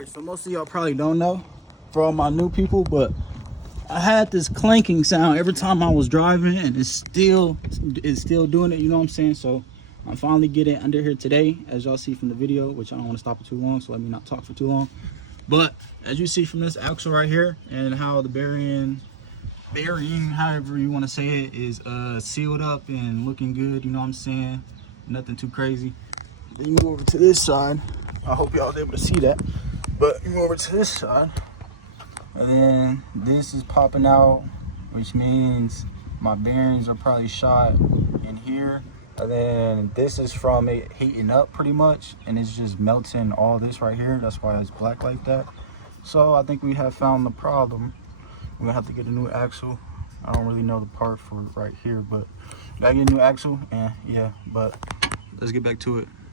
Alright, so most of y'all probably don't know, for all my new people, but I had this clanking sound every time I was driving, and it's still doing it, you know what I'm saying? So I'm finally getting under here today, as y'all see from the video, which I don't want to stop it too long, so let me not talk for too long. But as you see from this axle right here, and how the bearing, however you want to say it, is sealed up and looking good, you know what I'm saying? Nothing too crazy. Then you move over to this side. I hope y'all was able to see that. But you move over to this side, and then this is popping out, which means my bearings are probably shot in here. And then this is from it heating up pretty much, and it's just melting all this right here. That's why it's black like that. So I think we have found the problem. We're gonna have to get a new axle. I don't really know the part for right here, but gotta get a new axle. And yeah, but let's get back to it.